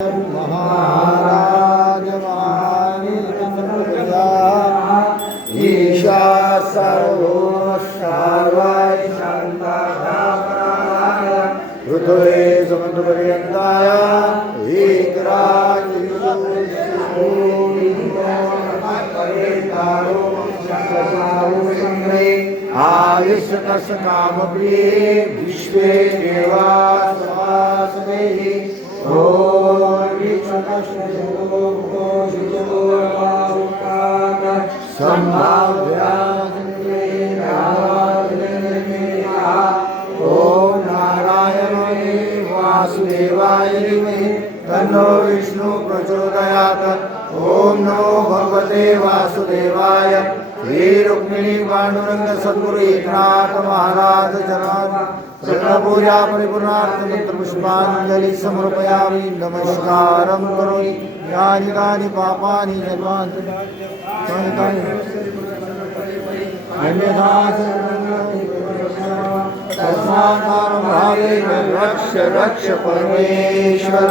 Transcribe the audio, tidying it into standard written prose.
महाराज ईशा सर्वोशावाय शांताधाराय ऋतवे समंतपर्यंताय एकराज आयुष्यकस्य कामप्रिये विश्वे देवा समासमेहि ओम नारायणाय वासुदेवाय धीमहि तन्नो विष्णु प्रचोदयात्। ओम नमो भगवते वासुदेवाय। श्री रुक्मिणी पांडुरंग सद्गुरु एकनाथ महाराज जनार्दन पूजा परिपूर्णार्थ मंत्र पुष्पांजलि समर्पयामि। नमस्कारं करोमि यानि कानि पापानि जन्मान्तरे रक्ष रक्ष परमेश्वर।